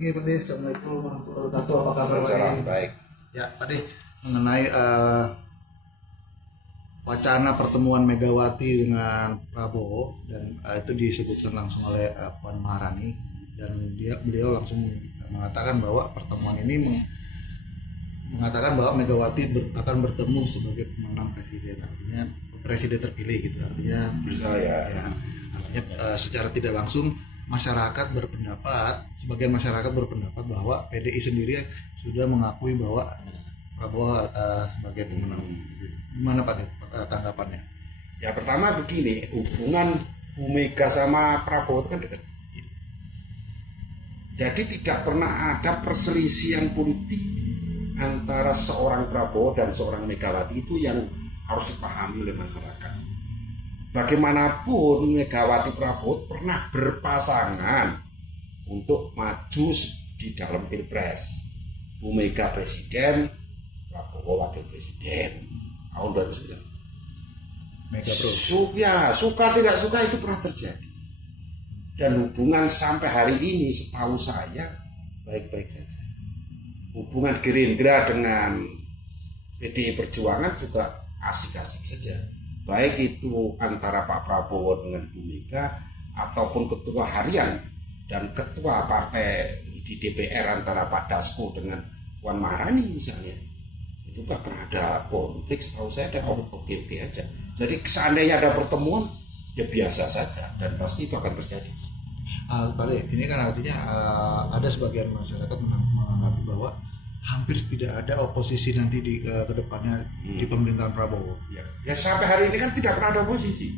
Oke Pak De, Assalamualaikum warahmatullahi wabarakatuh. Apa kabar Pak Salam De? baik. Ya Pak De, mengenai wacana pertemuan Megawati dengan Prabowo dan itu disebutkan langsung oleh Puan Maharani dan beliau langsung mengatakan bahwa pertemuan ini mengatakan bahwa Megawati akan bertemu sebagai pemenang presiden, artinya presiden terpilih gitu, artinya Bisa ya. artinya secara tidak langsung sebagian masyarakat berpendapat bahwa PDI sendiri sudah mengakui bahwa Prabowo sebagai pemenang. Gimana Pak tanggapannya? Ya pertama begini, hubungan Bu Mega sama Prabowo itu kan dekat. Jadi tidak pernah ada perselisihan politik antara seorang Prabowo dan seorang Megawati, itu yang harus dipahami oleh masyarakat. Bagaimanapun Megawati Prabowo pernah berpasangan untuk maju di dalam Pilpres. Bu Mega presiden, Prabowo wakil presiden tahun 2009. Mega Bro. Suka tidak suka itu pernah terjadi. Dan hubungan sampai hari ini setahu saya baik-baik saja. Hubungan Gerindra dengan PDI Perjuangan juga asik-asik saja. Baik itu antara Pak Prabowo dengan Bu Mega ataupun ketua harian dan ketua partai di DPR antara Pak Dasko dengan Puan Maharani misalnya, itu gak pernah ada konflik. Setahu saya ada oke-oke aja. Jadi seandainya ada pertemuan ya biasa saja dan pasti itu akan terjadi. Pak De, ini kan artinya ada sebagian masyarakat menganggap bahwa hampir tidak ada oposisi nanti di kedepannya di pemerintahan Prabowo. Ya sampai hari ini kan tidak pernah ada oposisi.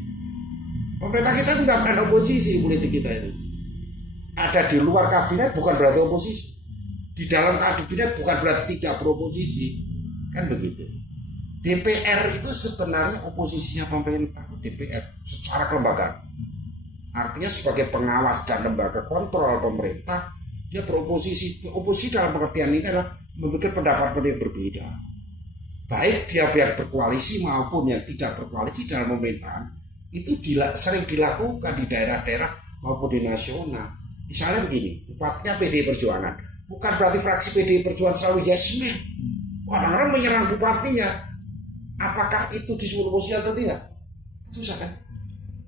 Pemerintah kita itu nggak pernah ada oposisi, politik kita itu. Ada di luar kabinet bukan berarti oposisi. Di dalam kabinet bukan berarti tidak beroposisi. Kan begitu. DPR itu sebenarnya oposisinya pemerintah, DPR secara kelembagaan. Artinya sebagai pengawas dan lembaga kontrol pemerintah, dia beroposisi. Oposisi dalam pengertian ini adalah memberikan pendapat yang berbeda. Baik dia biar berkoalisi maupun yang tidak berkoalisi dalam pemerintahan, itu sering dilakukan di daerah-daerah maupun di nasional. Misalnya begini, bupatinya PDI Perjuangan, bukan berarti fraksi PDI Perjuangan selalu yes man. Orang-orang menyerang bupatinya, apakah itu disebut oposisi atau tidak? Susah kan?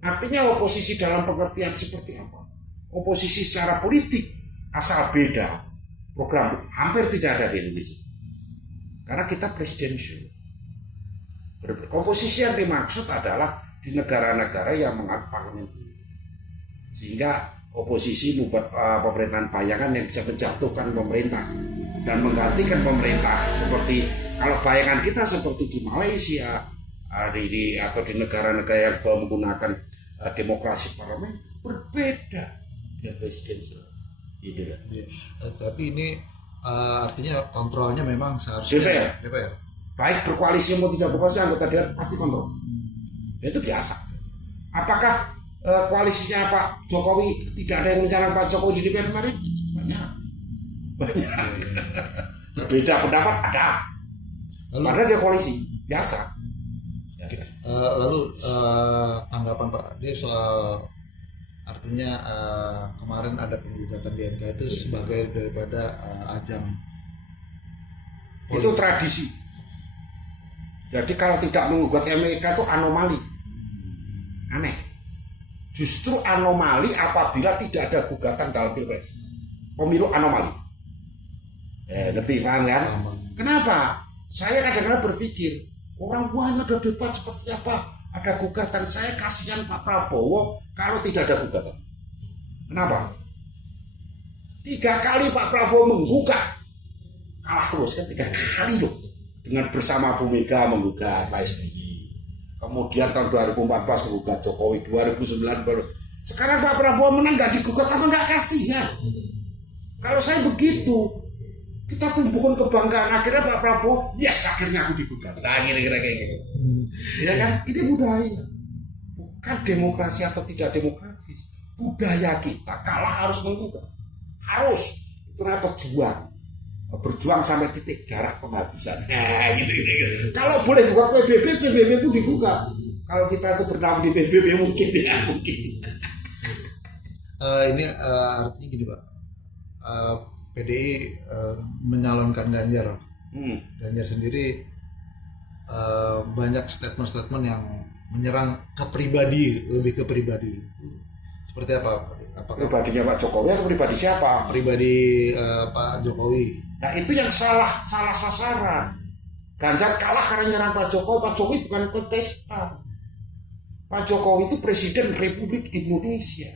Artinya oposisi dalam pengertian seperti apa? Oposisi secara politik asal beda program hampir tidak ada di Indonesia. Karena kita presidensial. Oposisi yang dimaksud adalah di negara-negara yang menganut parlemen. Sehingga oposisi membuat pemerintahan bayangan yang bisa menjatuhkan pemerintah dan menggantikan pemerintah. Seperti kalau bayangan kita seperti di Malaysia atau di negara-negara yang menggunakan demokrasi parlemen, berbeda dengan presidensial. Gitu lah. Ya, tapi ini artinya kontrolnya memang seharusnya DPR. Baik berkoalisi maupun tidak berkoalisi, anggota DPR pasti kontrol. Dan itu biasa. Apakah koalisinya Pak Jokowi tidak ada yang menyerang Pak Jokowi di DPR kemarin? Banyak. Beda pendapat ada. Karena dia koalisi biasa. Lalu tanggapan Pak D soal artinya kemarin ada penggugatan di MK itu sebagai daripada ajang itu tradisi. Jadi kalau tidak menggugat MK itu anomali, aneh. Justru anomali apabila tidak ada gugatan dalam pilpres, pemilu anomali. Lebih paham kan? Kenapa? Saya kadang-kadang berpikir orang buahnya ada debat seperti apa, ada gugatan, saya kasihan Pak Prabowo kalau tidak ada gugatan. Kenapa? 3 kali Pak Prabowo menggugat, kalah terus kan 3 kali loh. Dengan bersama Bu Mega menggugat Pak SBY. Kemudian tahun 2014 menggugat Jokowi, 2009 baru. Sekarang Pak Prabowo menang nggak digugat apa nggak kasihan? Kalau saya begitu, kita tumbuhkan kebanggaan, akhirnya Pak Prabowo, yes akhirnya aku digugat. Nah kira-kira kayak gitu. Ya kan? Ini budaya. Bukan demokrasi atau tidak demokratis. Budaya kita kalah harus menggugat. Harus. Itu namanya pejuang. Berjuang sampai titik darah penghabisan. Nah, gitu. Kalau boleh gugat PBB pun digugat. Kalau kita itu bernama di PBB mungkin ya mungkin. Ini artinya gini Pak. PDI menyalonkan Ganjar. Ganjar sendiri banyak statement-statement yang menyerang ke pribadi, lebih ke pribadi. Seperti apa? Apakah Pribadinya Pak Jokowi atau pribadi siapa? pribadi Pak Jokowi? Nah itu yang salah sasaran. Ganjar kalah karena nyerang Pak Jokowi. Pak Jokowi bukan kontestan. Pak Jokowi itu Presiden Republik Indonesia,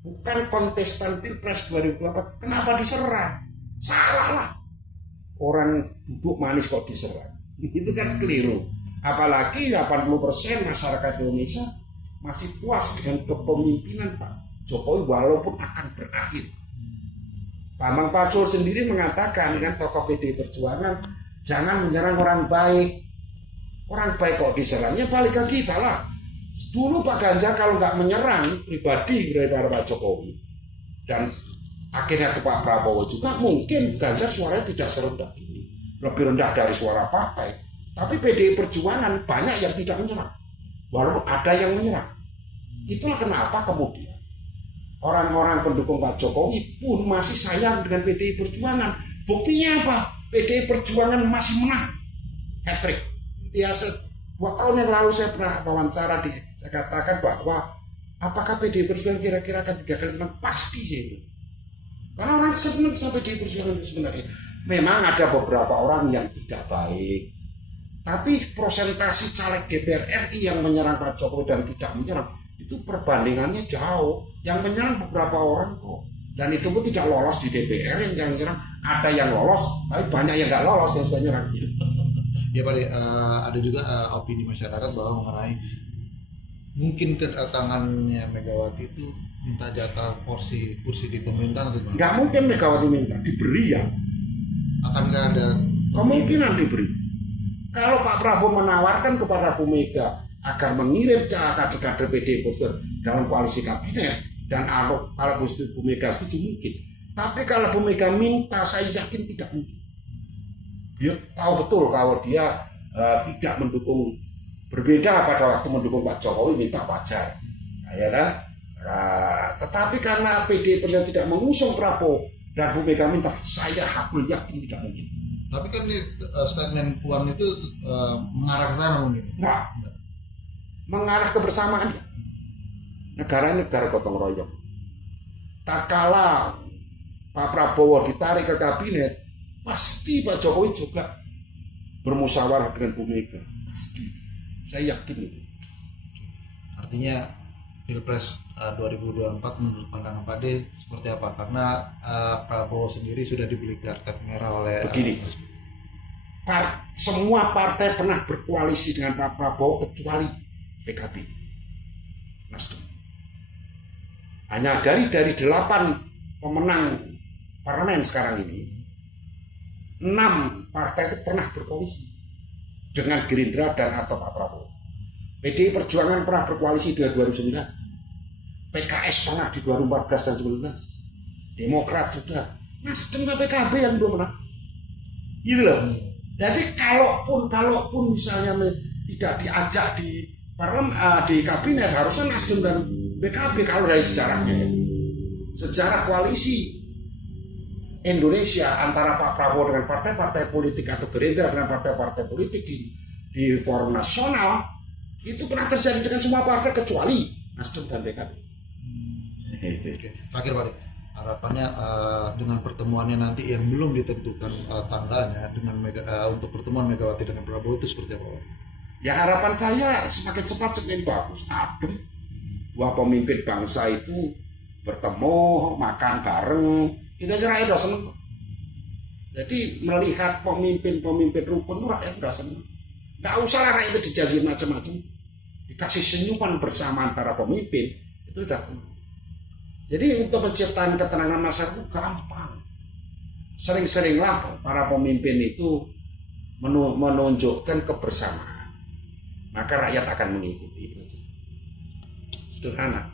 bukan kontestan Pilpres 2024. Kenapa diserang? Salah lah. Orang duduk manis kok diserang. Itu kan keliru. Apalagi 80% masyarakat Indonesia masih puas dengan kepemimpinan Pak Jokowi walaupun akan berakhir. Bambang Pacul sendiri mengatakan kan, tokoh PD Perjuangan, jangan menyerang orang baik. Orang baik kok diserang, ya balik ke kita lah. Dulu Pak Ganjar kalau nggak menyerang pribadi daripada Pak Jokowi dan akhirnya ke Pak Prabowo juga, mungkin Ganjar suaranya tidak serendah ini, lebih rendah dari suara partai. Tapi PDI Perjuangan banyak yang tidak menyerang, walaupun ada yang menyerang. Itulah kenapa kemudian orang-orang pendukung Pak Jokowi pun masih sayang dengan PDI Perjuangan. Buktinya apa? PDI Perjuangan masih menang hat-trick. Ya, 2 tahun yang lalu saya pernah wawancara saya katakan bahwa apakah PDI Perjuangan kira-kira akan 3 kali menang? Pasti saya bilang. Karena orang senang sama PDI Perjuangan itu sebenarnya. Memang ada beberapa orang yang tidak baik, tapi persentase caleg DPR RI yang menyerang Pak Jokowi dan tidak menyerang itu perbandingannya jauh. Yang menyerang beberapa orang kok, dan itu pun tidak lolos di DPR. Yang menyerang ada yang lolos, tapi banyak yang nggak lolos yang sudah nyerang. Ya Pak, ada juga opini masyarakat bahwa mengenai mungkin kedatangannya Megawati itu minta jatah kursi di pemerintahan atau gimana? Nggak mungkin Megawati minta, diberi ya. Akankah ada kemungkinan diberi? Kalau Pak Prabowo menawarkan kepada Bu Mega agar mengirim kader-kader PDI Perjuangan dalam koalisi kabinet, dan kalau Bu Mega setuju mungkin. Tapi kalau Bu Mega minta, saya yakin tidak mungkin. Dia tahu betul kalau dia tidak mendukung, berbeda pada waktu mendukung Pak Jokowi minta wajar, ya kan? Tetapi karena PDI Perjuangan tidak mengusung Prabowo dan Bu Mega minta, saya hakul yakin tidak mungkin. Tapi kan statement Puan itu mengarah ke sana mungkin. Nah, mengarah kebersamaan. Negara ini negara gotong royong. Tak kala Pak Prabowo ditarik ke kabinet, pasti Pak Jokowi juga bermusyawarah dengan Bu Mega. Pasti. Saya yakin itu. Artinya Pilpres 2024 menurut pandangan Pak D seperti apa? Karena Prabowo sendiri sudah dibeli kartu merah oleh begini. Semua partai pernah berkoalisi dengan Pak Prabowo kecuali PKB, Nasdem. Hanya dari 8 pemenang parlemen sekarang ini, 6 partai itu pernah berkoalisi dengan Gerindra dan atau Pak Prabowo. PDI Perjuangan pernah berkoalisi di 2009, PKS pernah di 2014 dan 2019, Demokrat sudah, Nasdem dan PKB yang belum menang. Gitu loh. Jadi kalaupun misalnya tidak diajak di parlemen, di kabinet, harusnya Nasdem dan PKB kalau dari sejarahnya ya. Sejarah koalisi Indonesia antara Pak Prabowo dengan partai-partai politik atau Gerindra dengan partai-partai politik di forum nasional itu pernah terjadi dengan semua partai kecuali Nasdem dan PKB. Terakhir Pak, harapannya dengan pertemuannya nanti yang belum ditentukan tanggalnya dengan untuk pertemuan Megawati dengan Prabowo itu seperti apa Pak? Ya harapan saya semakin cepat semakin bagus. Adem. 2 pemimpin bangsa itu bertemu, makan bareng, itu aja rakyat udah seneng. Jadi melihat pemimpin-pemimpin rukun itu rakyat udah seneng. Nggak usah lah rakyat itu dijadiin macam-macam, dikasih senyuman bersama antara pemimpin itu udah tenang. Jadi untuk menciptakan ketenangan masyarakat itu gampang. Sering-seringlah para pemimpin itu menunjukkan kebersamaan, maka rakyat akan mengikuti itu. Sederhana.